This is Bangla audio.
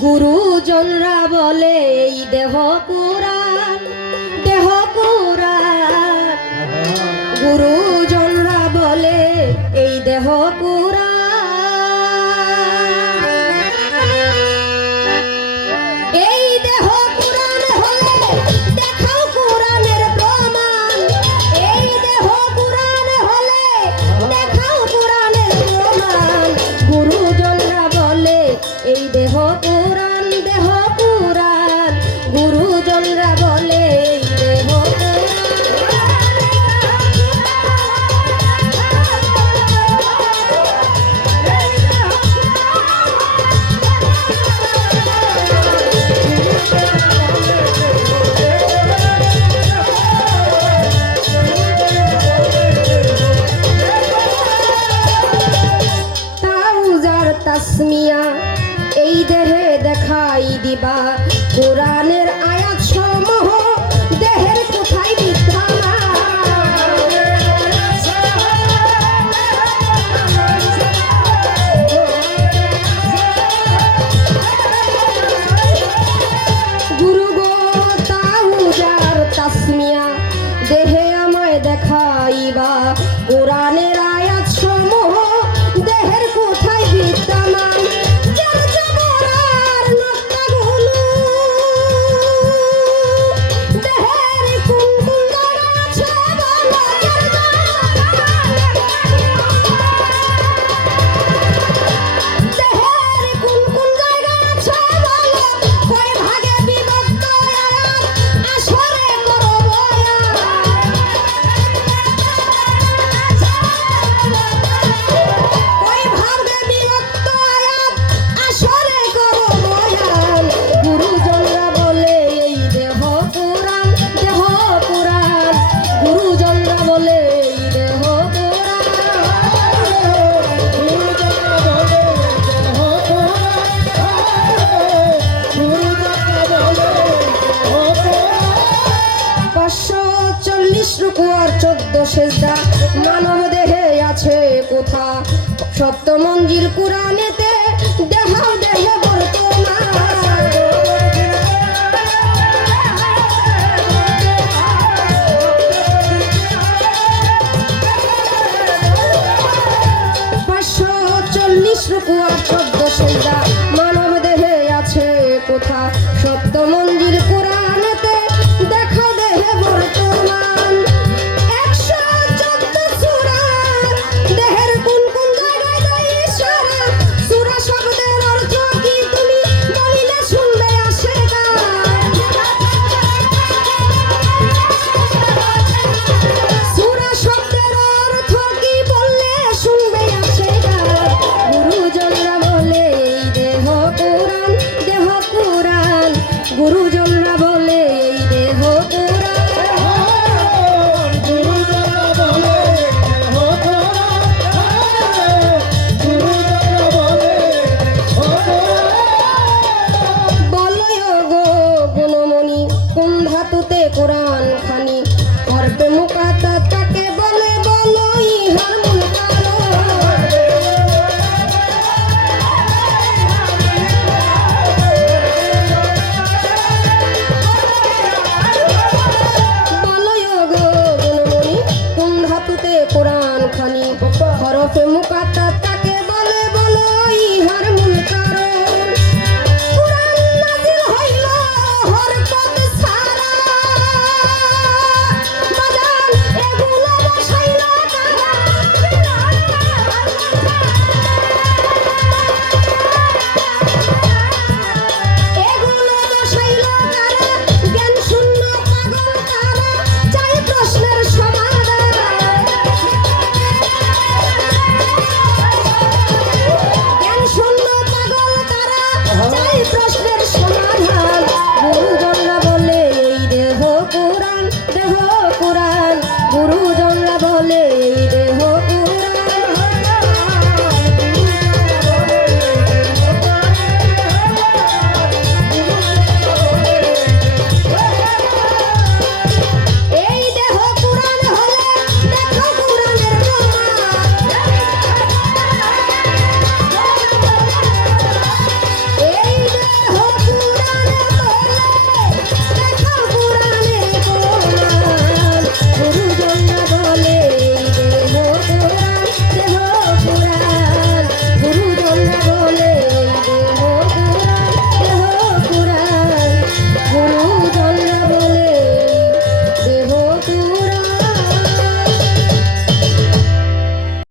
গুরুজনরা বলে এই দেহ পুরাণ দেহ পুরাণ গুরুজনরা বলে এই দেহ পুরাণ দিবা কুয়ার চোদ্দ শেষদা মানব দেহে আছে কোথা? সপ্তমঞ্জিল কুরানেতে দেহাও দেহে পাঁচশো চল্লিশ রুকুয়ার চোদ্দ শেষদা গুরুজনরা